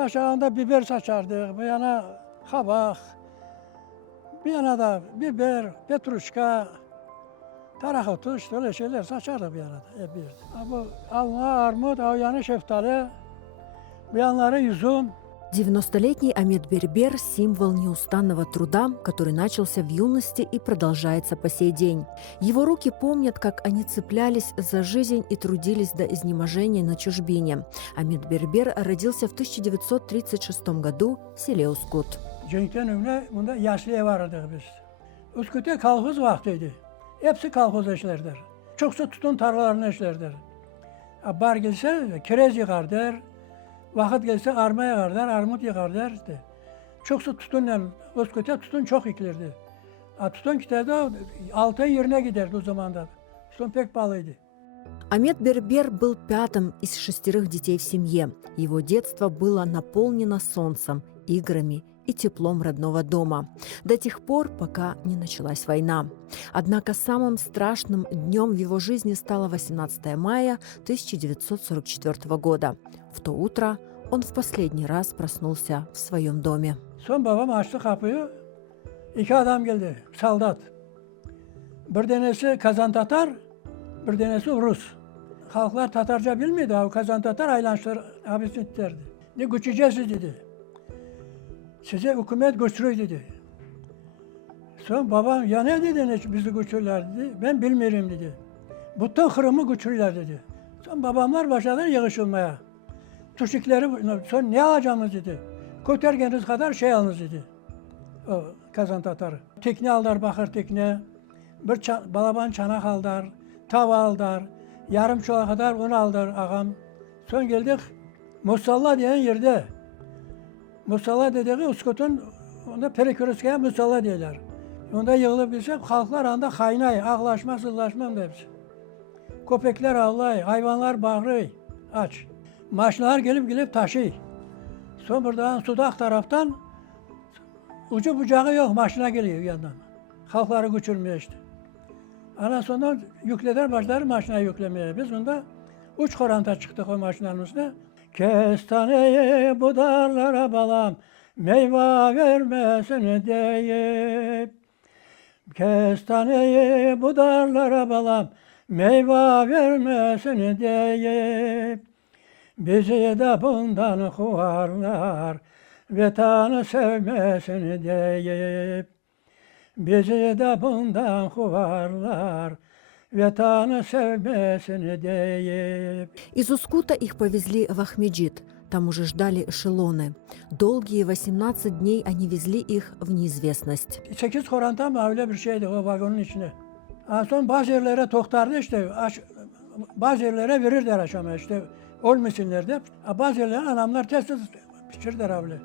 Onda aşağında biber saçardık, bir yana kabak, bir yana da biber, petruşka, tarakotu işte öyle şeyler saçardık bir yana da hep birde. Bu alma, armut, o yanı şeftali, bu yanları üzüm. 90-летний Амед Бербер – символ неустанного труда, который начался в юности и продолжается по сей день. Его руки помнят, как они цеплялись за жизнь и трудились до изнеможения на чужбине. Амед Бербер родился в 1936 году в селе Ускут. Cenk'ten önüne bunda yaşlıya varırdık biz. Üsküt'te kalkız vaktiydi. Hepsi kalkız işlerdir. Çoksa tutun tarlalarını işlerdir. Bar gelse kireç yıkardır. Vakit gelse arma yıkardır, armut yıkardır işte. Çoksa tutunla, Üsküt'te tutun çok ekilirdi. Tutun giderdi, altın yerine giderdi o zaman da. Tutun pek pahalıydı. Амед Бербер был пятым из 6 детей в семье. Его детство было наполнено солнцем, играми и теплом родного дома. До тех пор, пока не началась война. Однако самым страшным днем в его жизни стало 18 мая 1944 года. В то утро он в последний раз prasнулся в своем доме. Son babam açtı kapıyı. İki adam geldi, saldat. Bir tanesi Kazan Tatar, bir tanesi Rus. Halklar Tatarca bilmiyordu. O Kazan Tatar aylançlar hapis ettirdi. Ne göçeceğiz dedi. Size hükümet göçürüyor dedi. Sonra babam ya ne dedi bizi göçürürler dedi. Ben bilmiyorum dedi. Bütün Kırım'ı göçürürler dedi. Sonra babamlar başladılar yığışılmaya. Tuşikleri sonra ne alacağımız dedi. Kötergeniz kadar şey alınız dedi. O Kazan Tatarı. Tekne aldılar bakır tekne. Bir balaban çanak aldılar. Tava aldılar. Yarım çuvala kadar un aldılar ağam. Sonra geldik Musalla diyen yerde. Musalla dediği Uskut'un onda Perikürüskaya Musalla diyorlar. Onda yığılıp bilsek halklar anda kaynay, ağlaşma, sızlaşma da hepsi. Köpekler ağlay, hayvanlar bağırıyor, aç. Maşinalar gelip taşıyor. Sonra buradan Sudak taraftan ucu bucağı yok, maşina geliyor yandan. Halkları göçürmeye işte. Ana sonra yükleder başlar maşinayı yüklemeye. Biz bunda uç koranta çıktık o maşinanın üstüne. Kestaneye budarlara balam, meyve vermesin deyip. Kestaneye budarlara balam, meyve vermesin deyip. Bizi de bundan kuvarlar, vatanı sevmesin deyip. Bizi de bundan kuvarlar, vatanı sevmesin deyip. Из Ускута их повезли в Ахмеджит. Там уже ждали эшелоны. Долгие 18 дней они везли их в неизвестность. 8 koranta mı öyle bir şeydi o vagonun içine. Son bazı yerlere toktardı işte, bazı yerlere verirler aşama işte, olmasınlar diye. Bazı yerlere anamlar test pişirdiler öyle.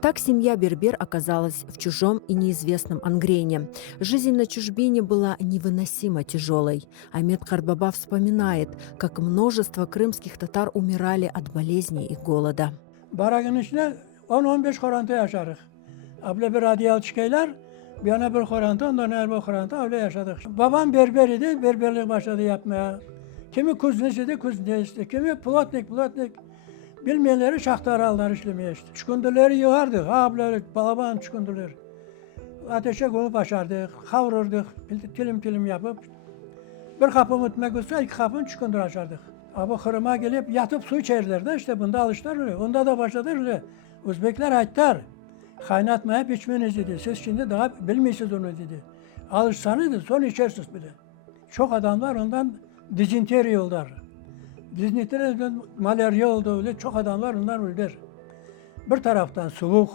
Так семья Бербер оказалась в чужом и неизвестном Ангрене. Жизнь на чужбине была невыносимо тяжелой. Амед Карбаба вспоминает, как множество крымских татар умирали от болезней и голода. Barakın içine 10-15 koranta yaşarız. Abla bir radyal çıkaylar, bir yana bir koranta, ondan her bir koranta öyle yaşadık. Babam berber idi, berberlik başladı yapmaya. Kimi kuznesiydi, kuznesiydi, kimi plotnik. Bilmeyenleri şahtar aldılar işlemeye işte. Çukunduları yığardık, ablaları, balaban çukunduları. Ateşe koyup açardık, kavururduk, tilim yapıp. Bir kapı mutmak olsa iki kapının çukundur açardık. Ama Kırım'a gelip yatıp su içerler de işte bunda alıştılar öyle. Onda da başladı öyle. Uzbekler aytlar, kaynatmaya biçmeniz dedi. Siz şimdi daha bilmiyorsunuz onu dedi. Alışsanız sonra içersiniz bile. Çok adamlar ondan dizinteri oldular. Dizinlikleri malarya oldu öyle çok adamlar ondan öldür. Bir taraftan soğuk,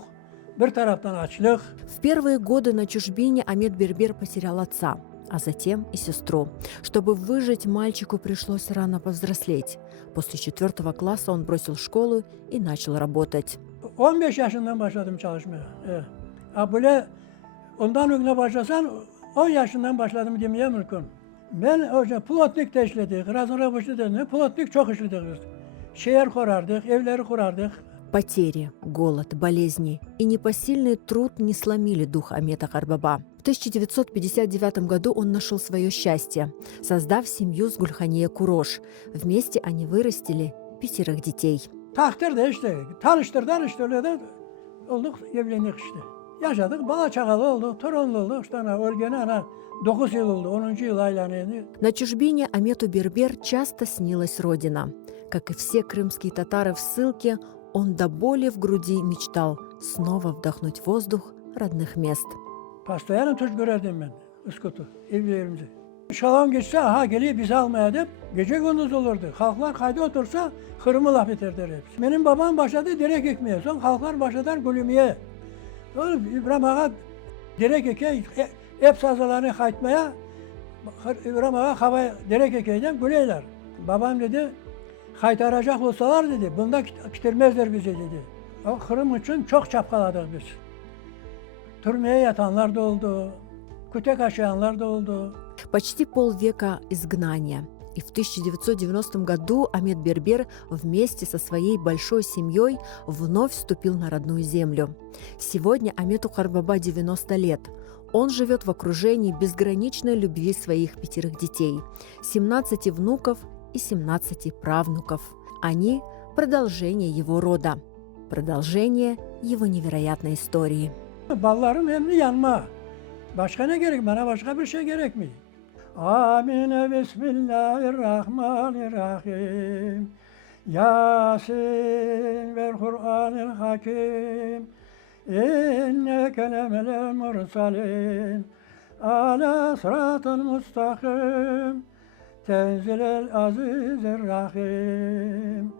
bir taraftan açlık. В первые годы на чужбине Амед Бербер потерял отца, а затем и сестру. Чтобы выжить, мальчику пришлось рано повзрослеть. После 4 класса он бросил школу и начал работать. 15 yaşından başladım çalışmaya. Böyle ondan önce başlasan 10 yaşından başladım demeye mümkün. Ben hocam plotnik de işledik, razına başladık, plotnik çok işledik. Şehir kurardık, evleri kurardık. Потери, голод, болезни и непосильный труд не сломили дух Амеда Карбаба. В 1959 году он нашел свое счастье, создав семью с Гульхания Курош. Вместе они вырастили 5 детей. Taktırdı işte. Tanıştırdılar işte öyle de olduk, evlendik işte. Yaşadık, bala çakalı olduk, torunlu olduk. İşte ana, ölgene ana 9 yıl oldu, 10. yıl aylanıydı. На чужбине Амету Бербер часто снилась родина. Как и все крымские татары в ссылке, он до боли в груди mечтал снова вдохнуть воздух родных мест. Pastayanı tuş görerdim ben, Üsküt'ü, evlerimizi. Şalan geçse, aha geliyor bizi almaya deyip, gece gündüz olurdu. Halklar kayda otursa, hırımı laf ederler hepsi. Benim babam başladı direk ekmeye, sonra halklar başladılar gülümeye. Sonra İbrahim Ağa direk eke, hep sazlarını kayıtmaya, İbrahim Ağa havaya direk ekeyden güleyler. Babam dedi, kaytaracak olsalar dedi, bunda bitirmezler bizi dedi. O Kırım için çok çapkaladık biz. Türmeye yatanlar da oldu, kütek aşayanlar da oldu. Почти полвека изгнания. И в 1990 году Амет Бербер вместе со своей большой семьей вновь вступил на родную землю. Сегодня Амету Карбаба 90 лет. Он живет в окружении безграничной любви своих 5 детей, 17 внуков и 17 правнуков. Они – продолжение его рода, продолжение его невероятной истории. Ballarım emri yanma. Başka ne gerek? Bana başka bir şey gerekmiyor. Amine Bismillahirrahmanirrahim. Yasin vel Kur'anil Hakim. İnneke leminel mursalin. Ala sıratın mustakim. Tenzilel azizir rahim.